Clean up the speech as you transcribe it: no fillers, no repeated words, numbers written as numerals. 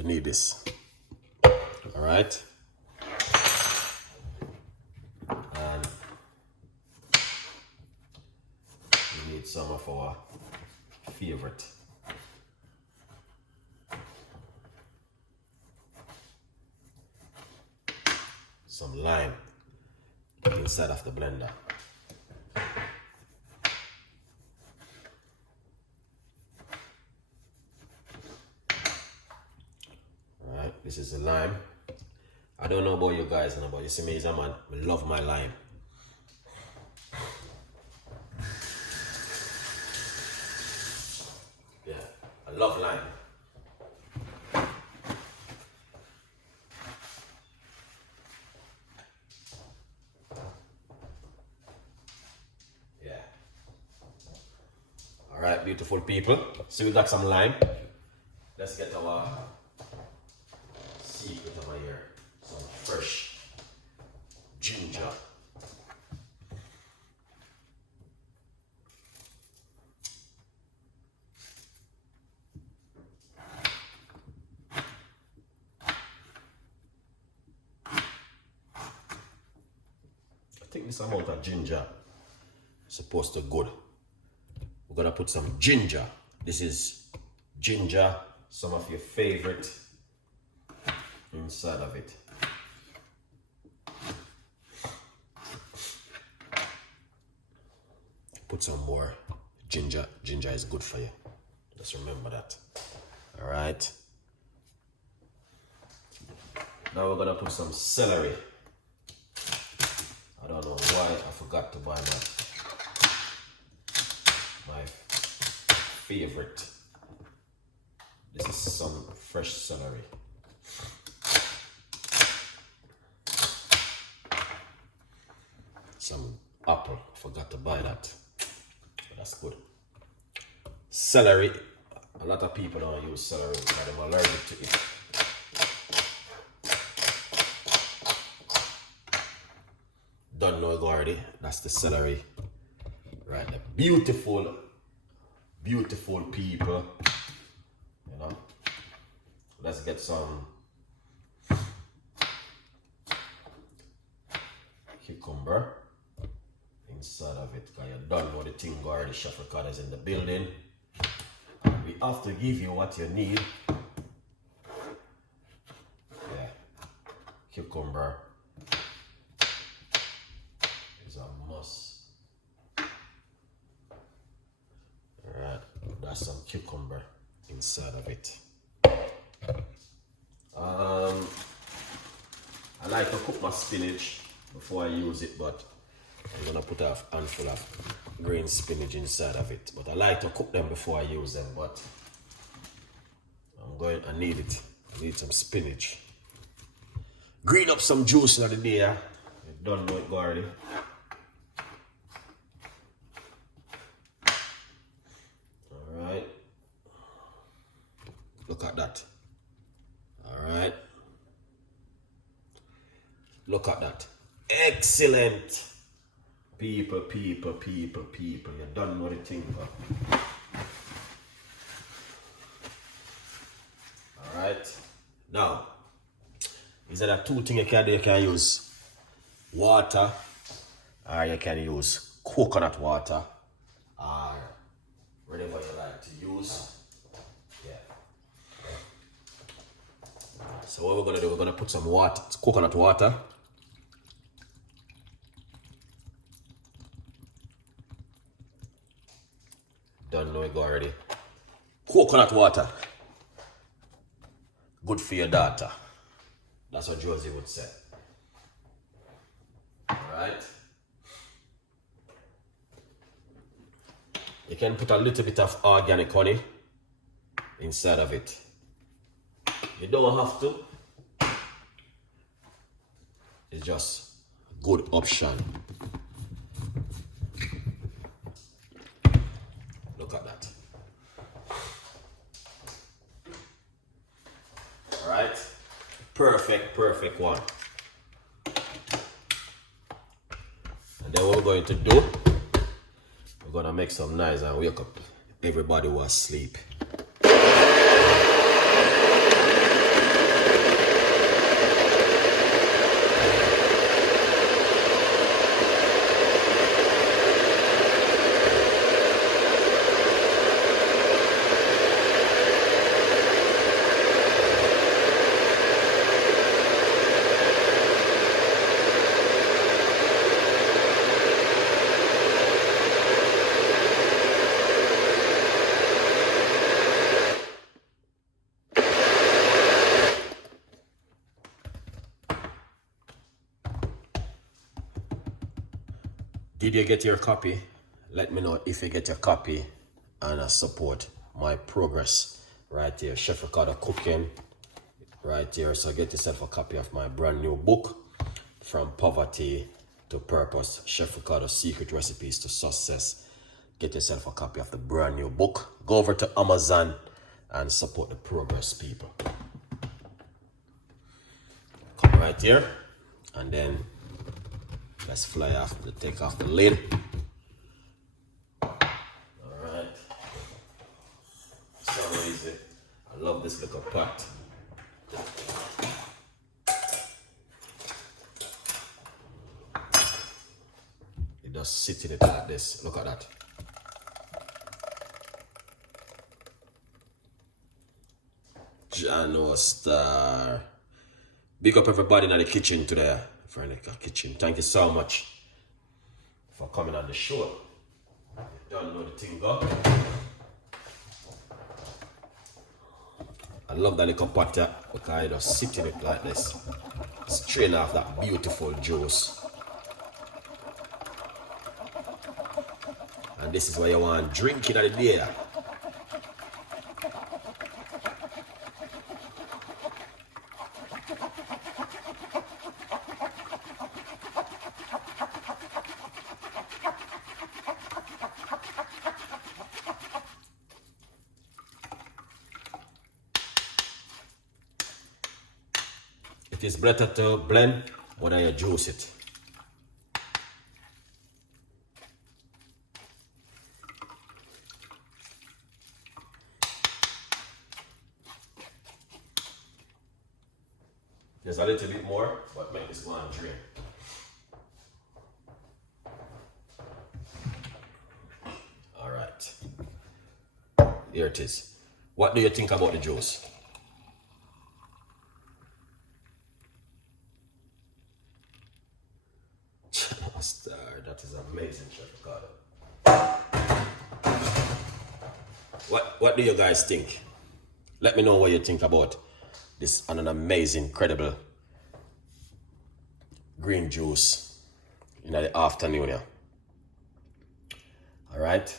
You need this. All right. And you need some of our favorite. Some lime inside of the blender. Alright, this is the lime. I don't know about you guys, but you see me as a man, I love my lime. Yeah, I love lime. Alright, beautiful people. So we got some lime. Let's get our secret over here. Some fresh ginger. I think this amount of ginger is supposed to good. We're gonna put some ginger. This is ginger, some of your favorite inside of it. Put some more ginger. Ginger is good for you. Just remember that. All right. Now we're gonna put some celery. I don't know why I forgot to buy my favorite. This is some fresh celery. Some apple. Forgot to buy that. But that's good. Celery. A lot of people don't use celery because they're allergic to it. Don't know it already. That's the celery. Right, the beautiful people, you know. Let's get some cucumber inside of it, because you don't know the thing already. Chef Ricardo is in the building. We have to give you what you need. Yeah, cucumber is a must. Alright, that's some cucumber inside of it. I like to cook my spinach before I use it, but I'm gonna put a handful of green spinach inside of it. But I like to cook them before I use them, but I need it. I need some spinach. Green up some juice in the day. You don't know it already. Alright. Look at that. Alright. Look at that. Excellent. People. You don't know the thing. Alright. Now, is there two things you can do? You can use water, or you can use coconut water, or whatever you like to use. Yeah. So what we're gonna do, we're gonna put some water, coconut water. Don't know it already. Coconut water. Good for your daughter. That's what Josie would say. Alright. You can put a little bit of organic honey inside of it. You don't have to. It's just a good option. Look at that. Alright. Perfect one. And then what we're going to do, we're going to make some noise and wake up everybody who was asleep. Did you get your copy? Let me know if you get your copy and support my progress right here. Chef Ricardo cooking right here. So get yourself a copy of my brand new book, From Poverty to Purpose, Chef Ricardo's Secret Recipes to Success. Get yourself a copy of the brand new book. Go over to Amazon and support the progress, people. Come right here, and then let's fly off, take off the lid. Alright. So easy. I love this little pot. It just sits in it like this. Look at that. Jano Star. Big up everybody in the kitchen today. For the kitchen. Thank you so much for coming on the show. You don't know the thing go. I love that little pot because I just sit in it like this. Strain off that beautiful juice. And this is what you want drinking at the day. It is better to blend or then you juice it. There's a little bit more, but make this one drain. All right. Here it is. What do you think about the juice? Star, that is amazing, Chef Ricardo. What do you guys think? Let me know what you think about this and an amazing, incredible green juice in the afternoon. Yeah. All right.